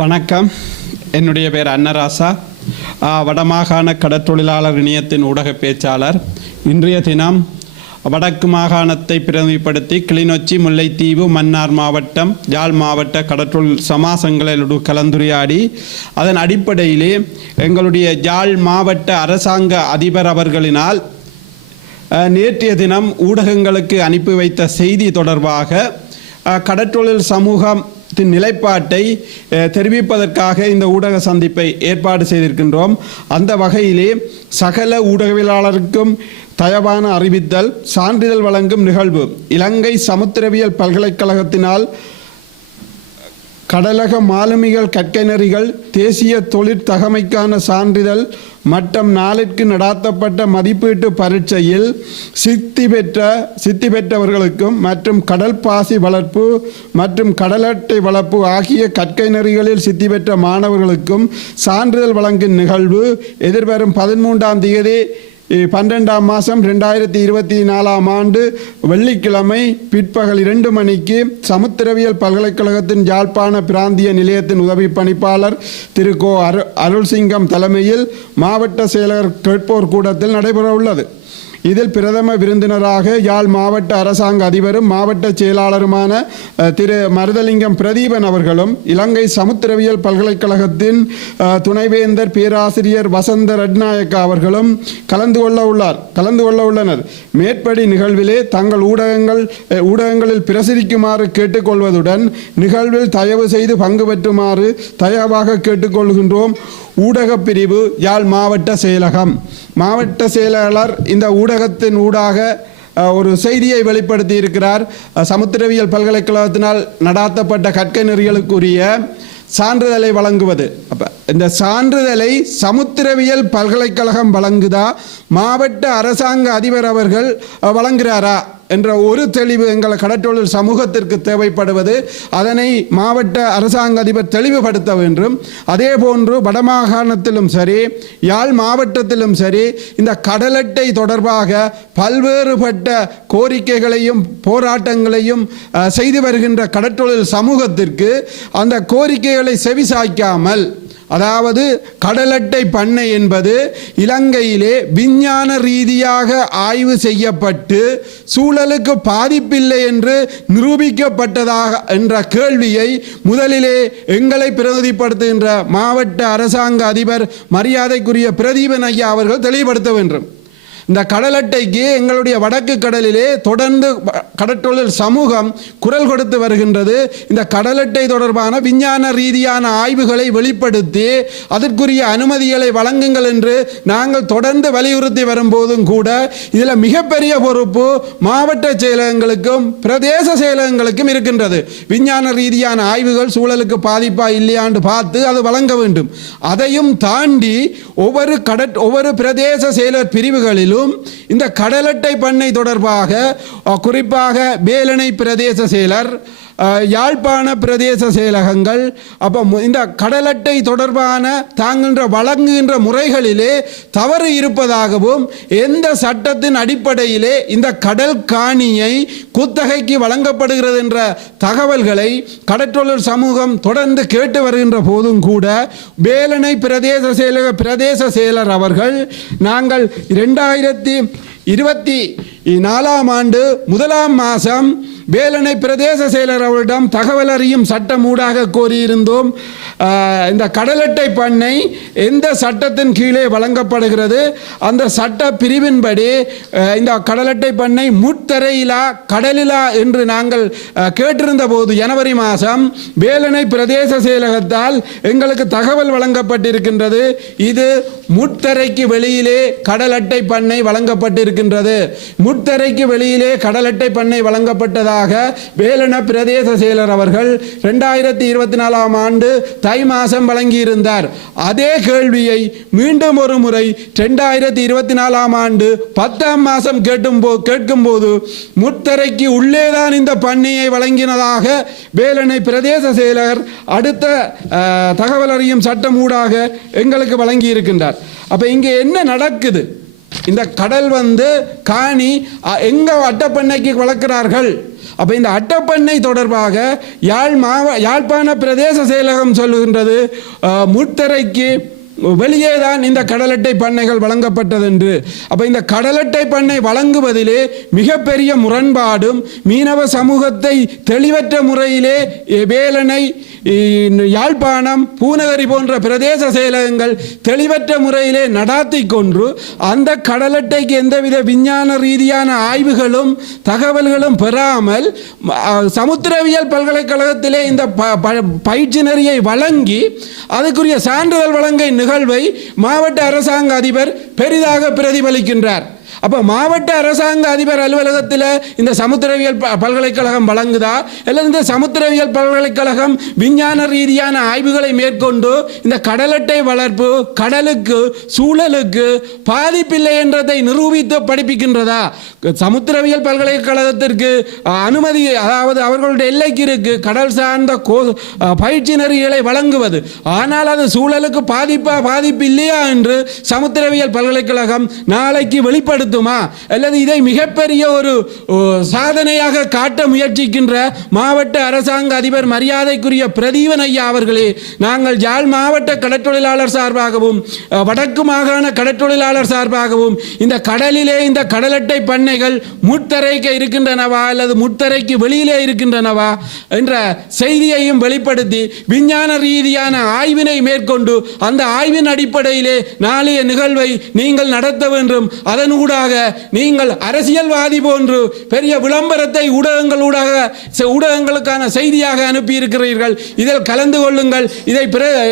வணக்கம். என்னுடைய பேர் அன்னராசா. வடமாகாண கடற்றொழிலாளர் இணையத்தின் ஊடக பேச்சாளர். இன்றைய தினம் வடக்கு மாகாணத்தை பிரதிநிதிப்படுத்தி கிளிநொச்சி முல்லைத்தீவு மன்னார் மாவட்டம் யாழ் மாவட்ட கடற்றொழில் சமாசங்களோடு கலந்துரையாடி அதன் அடிப்படையிலே எங்களுடைய யாழ் மாவட்ட அரசாங்க அதிபர் அவர்களினால் நேற்றைய தினம் ஊடகங்களுக்கு அனுப்பி வைத்த செய்தி தொடர்பாக கடற்றொழில் சமூகம் நிலைப்பாட்டை அஹ், தெரிவிப்பதற்காக இந்த ஊடக சந்திப்பை ஏற்பாடு செய்திருக்கின்றோம். அந்த வகையிலே சகல ஊடகவியலாளருக்கும் தயவான அறிவித்தல் சான்றிதழ் வழங்கும் நிகழ்வு. இலங்கை சமுத்திரவியல் பல்கலைக்கழகத்தினால் கடலக மாலுமிகள் கற்கை நெறிகள் தேசிய தொழிற்தகமைக்கான சான்றிதழ் மட்டம் நாளிற்கு நடாத்தப்பட்ட மதிப்பீட்டு பரீட்சையில் சித்தி பெற்ற சித்தி பெற்றவர்களுக்கும் மற்றும் கடல் பாசி வளர்ப்பு மற்றும் கடலட்டை வளர்ப்பு ஆகிய கற்கை நெறிகளில் சித்தி பெற்ற மாணவர்களுக்கும் சான்றிதழ் வழங்கும் நிகழ்வு எதிர்வரும் பதிமூன்றாம் தேதி பன்னெண்டாம் பன்னிரெண்டாம் மாதம் ரெண்டாயிரத்தி இருபத்தி நாலாம் ஆண்டு வெள்ளிக்கிழமை பிற்பகல் இரண்டு மணிக்கு சமுத்திரவியல் பல்கலைக்கழகத்தின் யாழ்ப்பாண பிராந்திய நிலையத்தின் உதவி பணிப்பாளர் திரு கோ அரு அருள்சிங்கம் தலைமையில் மாவட்ட செயலர் கேட்போர் கூடத்தில் நடைபெற உள்ளது இதில் பிரதம விருந்தினராக யாழ் மாவட்ட அரசாங்க அதிபரும் மாவட்ட செயலாளருமான திரு மருதலிங்கம் பிரதீபன் அவர்களும் இலங்கை சமுத்திரவியல் பல்கலைக்கழகத்தின் துணைவேந்தர் பேராசிரியர் வசந்த ரட்நாயக்கா அவர்களும் கலந்து கொள்ள உள்ளார் கலந்து கொள்ள உள்ளனர். மேற்படி நிகழ்விலே தங்கள் ஊடகங்கள் அஹ், ஊடகங்களில் பிரசுரிக்குமாறு கேட்டுக்கொள்வதுடன் நிகழ்வில் தயவு செய்து பங்கு பெற்றுமாறு தயவாக கேட்டுக்கொள்கின்றோம். ஊடகப் பிரிவு யாழ் மாவட்ட செயலகம். மாவட்ட செயலாளர் இந்த ஊடகத்தின் ஊடாக ஒரு செய்தியை வெளிப்படுத்தி இருக்கிறார் சமுத்திரவியல் பல்கலைக்கழகத்தினால் நடாத்தப்பட்ட கற்கை நெறிகளுக்குரிய சான்றிதழை வழங்குவது. அப்போ இந்த சான்றிதழை சமுத்திரவியல் பல்கலைக்கழகம் வழங்குதா? மாவட்ட அரசாங்க அதிபர் அவர்கள் வழங்குகிறாரா என்ற ஒரு தெளிவு எங்கள் கடற்றொழில் சமூகத்திற்கு தேவைப்படுவது அதனை மாவட்ட அரசாங்க அதிபர் தெளிவுபடுத்த வேண்டும். அதே போன்று வடமாகாணத்திலும் சரி யாழ் மாவட்டத்திலும் சரி இந்த கடலட்டை தொடர்பாக பல்வேறுபட்ட கோரிக்கைகளையும் போராட்டங்களையும் செய்து வருகின்ற கடற்றொழில் சமூகத்திற்கு அந்த கோரிக்கைகளை செவிசாய்க்காமல் அதாவது கடலட்டை பண்ணை என்பது இலங்கையிலே விஞ்ஞான ரீதியாக ஆய்வு செய்யப்பட்டு சூழலுக்கு பாதிப்பில்லை என்று நிரூபிக்கப்பட்டதாக என்ற கேள்வியை முதலிலே எங்களை பிரதிநிதிப்படுத்துகின்ற மாவட்ட அரசாங்க அதிபர் மரியாதைக்குரிய பிரதீபன் ஐயா அவர்கள் தெளிவுபடுத்த வேண்டும். இந்த கடல் அட்டைக்கு எங்களுடைய வடக்கு கடலிலே தொடர்ந்து கடற்றொழில் சமூகம் குரல் கொடுத்து வருகின்றது. இந்த கடல் அட்டை தொடர்பான விஞ்ஞான ரீதியான ஆய்வுகளை வெளிப்படுத்தி அதற்குரிய அனுமதிகளை வழங்குங்கள் என்று நாங்கள் தொடர்ந்து வலியுறுத்தி வரும்போதும் கூட இதில் மிகப்பெரிய பொறுப்பு மாவட்ட செயலகங்களுக்கும் பிரதேச செயலகங்களுக்கும் இருக்கின்றது. விஞ்ஞான ரீதியான ஆய்வுகள் சூழலுக்கு பாதிப்பா இல்லையான்னு பார்த்து அது வழங்க வேண்டும். அதையும் தாண்டி ஒவ்வொரு கடற் ஒவ்வொரு பிரதேச செயலர் பிரிவுகளிலும் இந்த கடலட்டை பண்ணை தொடர்பாக குறிப்பாக வேலனை பிரதேச செயலர் யாழ்ப்பாண பிரதேச செயலகங்கள் அப்போ இந்த கடலட்டை தொடர்பான தாங்கின்ற வழங்குகின்ற முறைகளிலே தவறு இருப்பதாகவும் எந்த சட்டத்தின் அடிப்படையிலே இந்த கடல் காணியை குத்தகைக்கு வழங்கப்படுகிறது என்ற தகவல்களை கடற்றொழில் சமூகம் தொடர்ந்து கேட்டு வருகின்ற போதும் கூட வேலனை பிரதேச செயலக பிரதேச செயலர் அவர்கள் நாங்கள் இரண்டாயிரத்தி இருபத்தி நாலாம் ஆண்டு முதலாம் மாதம் வேலனை பிரதேச செயலர் அவரிடம் தகவல் அறியும் சட்டம் ஊடாக கோரியிருந்தோம். இந்த கடலட்டை பண்ணை எந்த சட்டத்தின் கீழே வழங்கப்படுகிறது? அந்த சட்ட பிரிவின்படி இந்த கடலட்டை பண்ணை முத்தரையிலா கடலிலா என்று நாங்கள் கேட்டிருந்த போது ஜனவரி மாதம் வேலணை பிரதேச செயலகத்தால் எங்களுக்கு தகவல் வழங்கப்பட்டிருக்கின்றது. இது முத்தரைக்கு வெளியிலே கடலட்டை பண்ணை வழங்கப்பட்டிருக்கின்றது. முத்தரைக்கு வெளியிலே கடலட்டை பண்ணை வழங்கப்பட்டதா? வழங்கப்பட்டதாக வேலன பிரதேச செயலர் அவர்கள் ரெண்டாயிரத்தி இருபத்தி நாலாம் ஆண்டு தை மாதம் வழங்கியிருந்தார். அதே கேள்வியை மீண்டும் ஒரு முறை ரெண்டாயிரத்தி இருபத்தி நாலாம் ஆண்டு பத்தாம் மாதம் கேட்டும் போ கேட்கும்போது முத்தரைக்கு உள்ளேதான் இந்த பண்ணையை வழங்கினதாக வேலனை பிரதேச செயலர் அடுத்த தகவல் அறியும் சட்டம் ஊடாக எங்களுக்கு வழங்கி இருக்கின்றார் அப்போ இங்கே என்ன நடக்குது? இந்த கடல் வந்து காணி அ, எங்க அட்டப்பண்ணைக்கு வளர்க்கிறார்கள்? அப்ப இந்த அட்டப்பண்ணை தொடர்பாக யாழ் மாவ யாழ்ப்பாண பிரதேச செயலகம் சொல்லுகின்றது முத்தரைக்கு வெளியே தான் இந்த கடலட்டை பண்ணைகள் வழங்கப்பட்டது என்று இந்த கடலட்டை பண்ணை வழங்குவதிலே மிகப்பெரிய முரண்பாடும் மீனவ சமூகத்தை தெளிவற்ற முறையிலே வேலனை யாழ்ப்பாணம் பூநகரி போன்ற பிரதேச செயலகங்கள் தெளிவற்ற முறையிலே நடாத்தி கொன்று அந்த கடலட்டைக்கு எந்தவித விஞ்ஞான ரீதியான ஆய்வுகளும் தகவல்களும் பெறாமல் சமுத்திரவியல் பல்கலைக்கழகத்திலே இந்த ப- ப- பயிற்சி நெறியை வழங்கி அதுக்குரிய சான்றிதழ் வழங்கை நிகழ்வை மாவட்ட அரசாங்க அதிபர் பெரிதாக பிரதிபலிக்கின்றார். அப்போ மாவட்ட அரசாங்க அதிபர் அலுவலகத்தில் இந்த சமுத்திரவியல் ப- பல்கலைக்கழகம் வழங்குதா? அல்லது இந்த சமுத்திரவியல் பல்கலைக்கழகம் விஞ்ஞான ரீதியான ஆய்வுகளை மேற்கொண்டு இந்த கடலட்டை வளர்ப்பு கடலுக்கு சூழலுக்கு பாதிப்பில்லை என்றதை நிரூபித்து படிப்பிக்கின்றதா? சமுத்திரவியல் பல்கலைக்கழகத்திற்கு அனுமதி அதாவது அவர்களுடைய எல்லைக்கு இருக்கு கடல் சார்ந்த கோ பயிற்சி நெறிகளை வழங்குவது. ஆனால் அது சூழலுக்கு பாதிப்பா பாதிப்பு இல்லையா என்று சமுத்திரவியல் பல்கலைக்கழகம் நாளைக்கு வெளிப்படுத்துமா அல்லது இதை மிகப்பெரிய ஒரு சாதனையாக காட்ட முயற்சிக்கின்ற மாவட்ட அரசாங்க அதிபர் மரியாதைக்குரிய பிரதீபன் ஐயா அவர்களே நாங்கள் யாழ் மாவட்ட கடற்றொழிலாளர் சார்பாகவும் வடக்கு மாகாண கடற்றொழிலாளர் சார்பாகவும் இந்த கடலிலே இந்த கடலட்டை பண்ணைகள் முத்தரைக்கு இருக்கின்றனவா? அல்லது முத்தரைக்கு வெளியிலே இருக்கின்றனவா? என்ற செய்தியையும் வெளிப்படுத்தி விஞ்ஞான ரீதியான ஆய்வினை மேற்கொண்டு அந்த ஆய்வின் அடிப்படையிலே நாளைய நிகழ்வை நீங்கள் நடத்த வேண்டும் ஊடாக நீங்கள் அரசியல்வாதி போன்று பெரிய விளம்பரத்தை ஊடகங்களூடாக செ- ஊடகங்களுக்கான செய்தியாக அனுப்பியிருக்கிறீர்கள். இதில் கலந்து கொள்ளுங்கள். இதை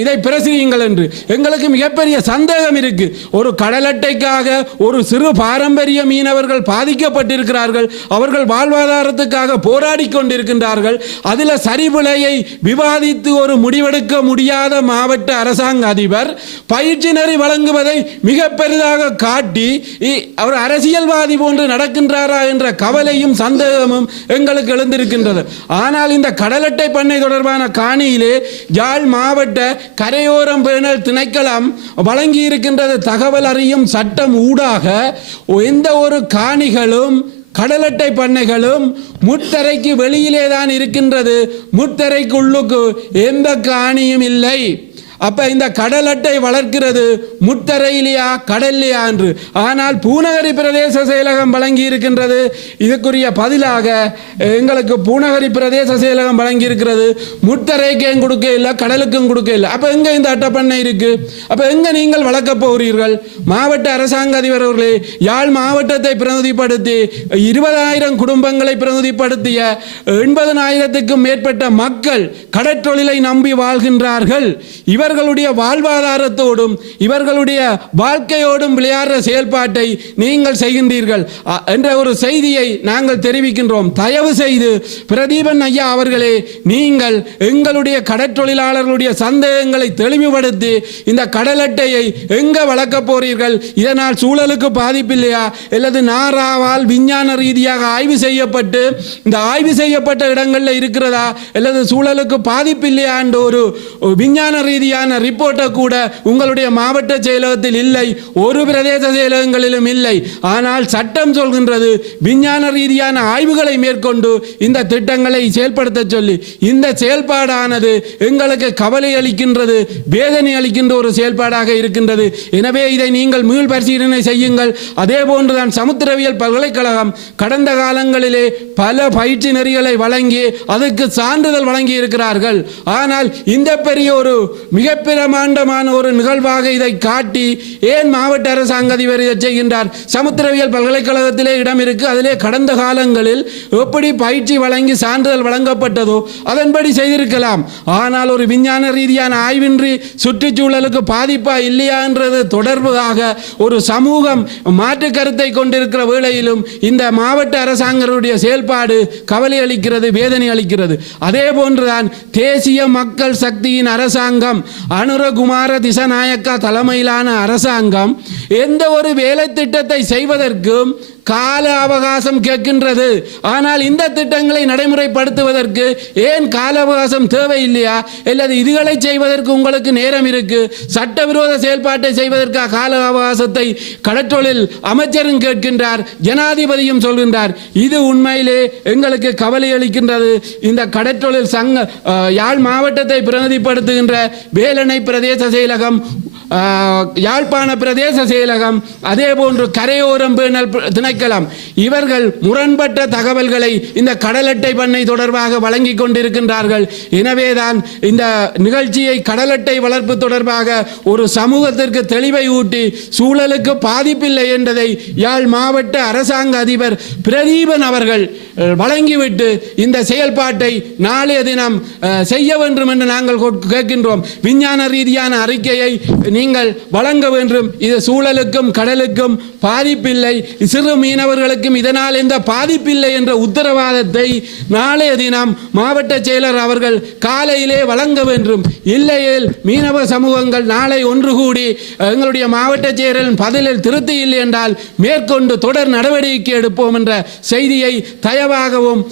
இதை பிரசுரியுங்கள் என்று. எங்களுக்கு மிகப்பெரிய சந்தேகம் இருக்கு. ஒரு கடலட்டைக்காக ஒரு சிறு பாரம்பரிய மீனவர்கள் பாதிக்கப்பட்டிருக்கிறார்கள். அவர்கள் வாழ்வாதாரத்துக்காக போராடி கொண்டிருக்கின்றார்கள். அதில் சரிவிலையை விவாதித்து ஒரு முடிவெடுக்க முடியாத மாவட்ட அரசாங்க அதிபர் பயிற்சி நெறி வழங்குவதை மிக பெரிதாக காட்டி அவர் அரசியல்வாதி போன்று நடக்கின்றாரா என்ற கவலையும் சந்தேகமும் எங்களுக்கு எழுந்திருக்கின்றது. ஆனால் இந்த கடலட்டை பண்ணை தொடர்பான காணியிலே யாழ் மாவட்ட கரையோரம் பேணல் திணைக்களம் வழங்கி இருக்கின்றது தகவல் அறியும் சட்டம் ஊடாக எந்த ஒரு காணிகளும் கடலட்டை பண்ணைகளும் முத்தரைக்கு வெளியிலே தான் இருக்கின்றது முத்தரைக்குள்ளுக்கு எந்த காணியும் இல்லை. அப்போ இந்த கடல் அட்டை வளர்க்கிறது முத்தரையிலையா கடல்லையா என்று. ஆனால் பூநகரி பிரதேச செயலகம் வழங்கி இருக்கின்றது இதுக்குரிய பதிலாக எங்களுக்கு பூநகரி பிரதேச செயலகம் வழங்கி இருக்கிறது முத்தரைக்கும் கொடுக்க இல்லை கடலுக்கும் கொடுக்க இல்லை. அப்போ எங்கே இந்த அட்டப்பண்ணை இருக்கு? அப்போ எங்கே நீங்கள் வளர்க்க போகிறீர்கள்? மாவட்ட அரசாங்க அதிபர் அவர்களே யாழ் மாவட்டத்தை பிரதிநிதிப்படுத்தி இருபதாயிரம் குடும்பங்களை பிரதிநிதிப்படுத்திய எண்பதனாயிரத்துக்கும் மேற்பட்ட மக்கள் கடற்றொழிலை நம்பி வாழ்கின்றார்கள். இவர்களுடைய வாழ்வாதாரத்தோடும் இவர்களுடைய வாழ்க்கையோடும் விளையாடுற செயல்பாட்டை நீங்கள் செய்கின்றீர்கள். என்ற ஒரு செய்தியை நாங்கள் தெரிவிக்கின்றோம். தயவு செய்து பிரதீபன் ஐயா அவர்களே நீங்கள் எங்களுடைய கடற்றொழிலாளர்களுடைய சந்தேகங்களை தெளிவுபடுத்தி இந்த கடல் அட்டையை எங்க வளர்க்க போறீர்கள்? இதனால் சூழலுக்கு பாதிப்பில்லையா? அல்லது நாராவால் விஞ்ஞான ரீதியாக ஆய்வு செய்யப்பட்டு இந்த ஆய்வு செய்யப்பட்ட இடங்களில் இருக்கிறதா? அல்லது சூழலுக்கு பாதிப்பில்லையா? என்ற ஒரு விஞ்ஞான ரீதியாக சரியான ரிப்போர்ட்டை கூட உங்களுடைய மாவட்ட செயலகத்தில் இல்லை. ஒரு பிரதேச செயலகங்களிலும் இல்லை. ஆனால் சட்டம் சொல்கின்றது விஞ்ஞான ரீதியான ஆய்வுகளை மேற்கொண்டு இந்த திட்டங்களை செயல்படுத்த சொல்லி இந்த செயல்பாடானது எங்களுக்கு கவலை அளிக்கின்றது வேதனை அளிக்கின்ற ஒரு செயல்பாடாக இருக்கின்றது. எனவே இதை நீங்கள் மீள் பரிசீலனை செய்யுங்கள். அதே போன்றுதான் சமுத்திரவியல் பல்கலைக்கழகம் கடந்த காலங்களிலே பல பயிற்சி நெறிகளை வழங்கி அதுக்கு சான்றிதழ் வழங்கி இருக்கிறார்கள் ஆனால் இந்த பெரிய ஒரு மிக பிரமாண்டமான ஒரு நிகழ்வாக இதை காட்டி ஏன் மாவட்ட அரசாங்க அதிபர் இதை செய்கின்றார்? சமுத்திரவியல் பல்கலைக்கழகத்திலே இடம் இருக்கு. அதிலே கடந்த காலங்களில் எப்படி பயிற்சி வழங்கி சான்றிதழ் வழங்கப்பட்டதோ அதன்படி செய்திருக்கலாம். ஆனால் ஒரு விஞ்ஞான ரீதியான ஆய்வின்றி சுற்றுச்சூழலுக்கு பாதிப்பா இல்லையா என்றது தொடர்பாக ஒரு சமூகம் மாற்று கருத்தை கொண்டிருக்கிற வேளையிலும் இந்த மாவட்ட அரசாங்கருடைய செயல்பாடு கவலை அளிக்கிறது வேதனை அளிக்கிறது. அதே போன்றுதான் தேசிய மக்கள் சக்தியின் அரசாங்கம் அனுரகுமார திசநாயக்கா தலைமையிலான அரசாங்கம் எந்த ஒரு வேலை திட்டத்தை செய்வதற்கும் கால அவகாசம் கேட்கின்றது. ஆனால் இந்த திட்டங்களை நடைமுறைப்படுத்துவதற்கு ஏன் கால அவகாசம் தேவை இல்லையா அல்லது இதுகளை செய்வதற்கு உங்களுக்கு நேரம் இருக்கு? சட்டவிரோத செயல்பாட்டை செய்வதற்காக கால அவகாசத்தை கடற்றொழில் அமைச்சரும் கேட்கின்றார் ஜனாதிபதியும் சொல்கின்றார். இது உண்மையிலே எங்களுக்கு கவலை அளிக்கின்றது. இந்த கடற்றொழில் சங்க யாழ் மாவட்டத்தை பிரதிநிதிப்படுத்துகின்ற வேலணை பிரதேச செயலகம் யாழ்ப்பாண பிரதேச செயலகம் அதே போன்று கரையோரம் பேணல் திணைக்களம் இவர்கள் முரண்பட்ட தகவல்களை இந்த கடலட்டை பண்ணை தொடர்பாக வழங்கி கொண்டிருக்கின்றார்கள். எனவேதான் இந்த நிகழ்ச்சியை கடலட்டை வளர்ப்பு தொடர்பாக ஒரு சமூகத்திற்கு தெளிவை ஊட்டி சூழலுக்கு பாதிப்பில்லை என்பதை யாழ் மாவட்ட அரசாங்க அதிபர் பிரதீபன் அவர்கள் வழங்கிவிட்டு இந்த செயல்பாட்டை நாளைய தினம் செய்ய வேண்டும் என்று நாங்கள் கேட்கின்றோம். விஞ்ஞான ரீதியான அறிக்கையை நீங்கள் வழங்க வேண்டும். இது சூழலுக்கும் கடலுக்கும் பாதிப்பில்லை. சிறு மீனவர்களுக்கும் இதனால் எந்த பாதிப்பில்லை என்ற உத்தரவாதத்தை நாளைய தினம் மாவட்ட செயலர் அவர்கள் காலையிலே வழங்க வேண்டும். இல்லையேல் மீனவ சமூகங்கள் நாளை ஒன்று கூடி எங்களுடைய மாவட்ட செயலரின் பதிலில் திருத்தி இல்லை என்றால் மேற்கொண்டு தொடர் நடவடிக்கை எடுப்போம் என்ற செய்தியை தயவாகவும்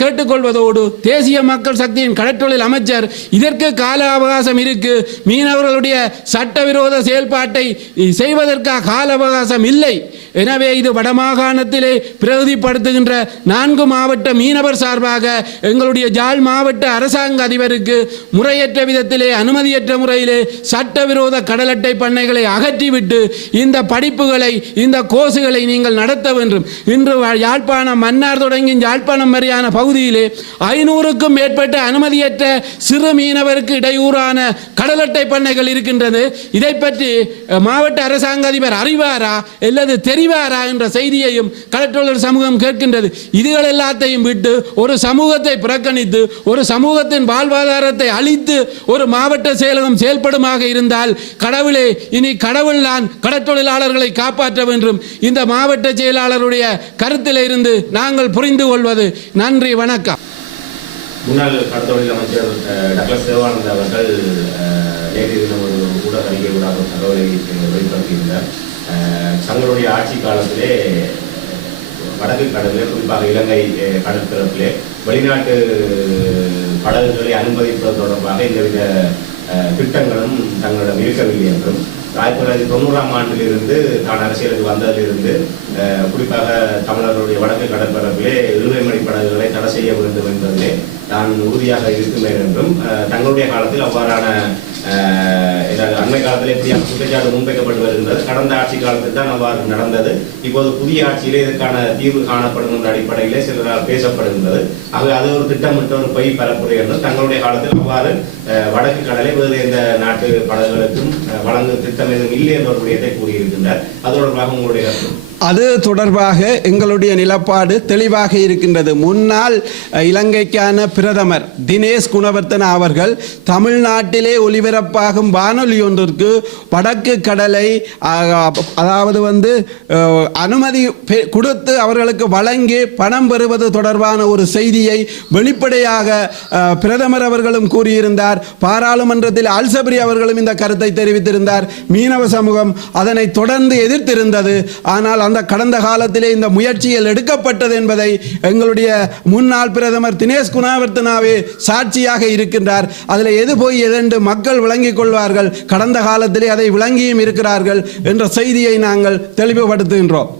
கேட்டுக்கொள்வதோடு தேசிய மக்கள் சக்தியின் கடற்றொழில் அமைச்சர் இதற்கு கால அவகாசம் இருக்கு. மீனவர்களுடைய சட்டவிரோத செயல்பாட்டை செய்வதற்காக கால அவகாசம் இல்லை. எனவே இது வடமாகாணத்திலே பிரதிப்படுத்துகின்ற நான்கு மாவட்ட மீனவர் சார்பாக எங்களுடைய ஜாழ் மாவட்ட அரசாங்க அதிபருக்கு முறையற்ற விதத்திலே அனுமதியற்ற முறையிலே சட்டவிரோத கடலட்டை பண்ணைகளை அகற்றிவிட்டு இந்த படிப்புகளை இந்த கோர்ஸுகளை நீங்கள் நடத்த வேண்டும். இன்று யாழ்ப்பாணம் மன்னார் தொடங்கி யாழ்ப்பாணம் வரையான பகுதியிலே ஐநூறுக்கும் மேற்பட்ட அனுமதியற்ற சிறு மீனவருக்கு இடையூறான கடலட்டை பண்ணைகள் இருக்கின்றது. இதை பற்றி மாவட்ட அரசாங்க அதிபர் அறிவாரா அல்லது தெரிவாரா என்ற செய்தியையும் கடற்றொழில் சமூகம் கேட்கின்றது. இதுகள் எல்லாத்தையும் விட்டு ஒரு சமூகத்தை புறக்கணித்து ஒரு சமூகத்தின் வாழ்வாதாரத்தை அழித்து ஒரு மாவட்ட செயலகம் செயல்படுமாக இருந்தால் கடவுளே இனி கடவுள் நான் கடற்றொழிலாளர்களை காப்பாற்ற வேண்டும். இந்த மாவட்ட செயலாளருடைய கருத்தில் இருந்து நாங்கள் புரிந்து கொள்வது. நன்றி வணக்கம். முன்னாள் கடத்தொழில் அமைச்சர் டாக்டர் சிவானந்த் அவர்கள் நேற்று தினம் ஒரு ஊடக அறிக்கை ஊடாக ஒரு தகவலை வெளிப்படுத்தியிருந்தார். தங்களுடைய ஆட்சி காலத்திலே வடக்கு கடலிலே குறிப்பாக இலங்கை கடற்பரப்பிலே கடற்கரப்பிலே வெளிநாட்டு படகுகளை அனுமதிப்பது தொடர்பாக எந்தவித திட்டங்களும் தங்களிடம் இருக்கவில்லை என்றும் ஆயிரத்தி தொள்ளாயிரத்தி தொண்ணூறாம் ஆண்டிலிருந்து தான் அரசியலுக்கு வந்ததிலிருந்து குறிப்பாக தமிழர்களுடைய வடக்கு கடற்பரப்பிலே இருமைமணி படகுகளை தடை செய்ய வேண்டும் என்பதிலே தான் உறுதியாக இருக்குமே என்றும் தங்களுடைய காலத்தில் அவ்வாறான அண்மை காலத்தில் இப்படியான குற்றச்சாட்டு முன்வைக்கப்பட்டு வருகின்றது. கடந்த ஆட்சி காலத்தில் தான் அவ்வாறு நடந்தது. இப்போது புதிய ஆட்சியிலே இதற்கான தீர்வு காணப்படும் என்ற அடிப்படையிலே சிலரால் பேசப்படுகின்றது. ஆகவே அது ஒரு திட்டமிட்ட ஒரு பொய் பரப்புரை என்று தங்களுடைய காலத்தில் அவ்வாறு வடக்கு கடலை வேறு எந்த நாட்டு படகுகளுக்கும் வழங்கும் திட்டம் எதுவும் இல்லை என்ற ஒரு விடயத்தை கூறியிருக்கின்றார். அது தொடர்பாக உங்களுடைய கருத்து? அது தொடர்பாக எங்களுடைய நிலப்பாடு தெளிவாக இருக்கின்றது. முன்னாள் இலங்கைக்கான பிரதமர் தினேஷ் குணவர்த்தன அவர்கள் தமிழ்நாட்டிலே ஒலிபரப்பாகும் வானொலி ஒன்றிற்கு வடக்கு கடலை அதாவது வந்து அனுமதி கொடுத்து அவர்களுக்கு வழங்கி பணம் பெறுவது தொடர்பான ஒரு செய்தியை வெளிப்படையாக பிரதமர் அவர்களும் கூறியிருந்தார். பாராளுமன்றத்தில் அல்சபரி அவர்களும் இந்த கருத்தை தெரிவித்திருந்தார். மீனவ சமூகம் அதனை தொடர்ந்து எதிர்த்திருந்தது. ஆனால் அந்த கடந்த காலத்திலே இந்த முயற்சிகள் எடுக்கப்பட்டது என்பதை எங்களுடைய முன்னாள் பிரதமர் தினேஷ் குணாவர்த்தனாவே சாட்சியாக இருக்கின்றார். அதில் எது போய் எதென்று மக்கள் விளங்கிக் கொள்வார்கள். கடந்த காலத்திலே அதை விளங்கியும் இருக்கிறார்கள் என்ற செய்தியை நாங்கள் தெளிவுபடுத்துகின்றோம்.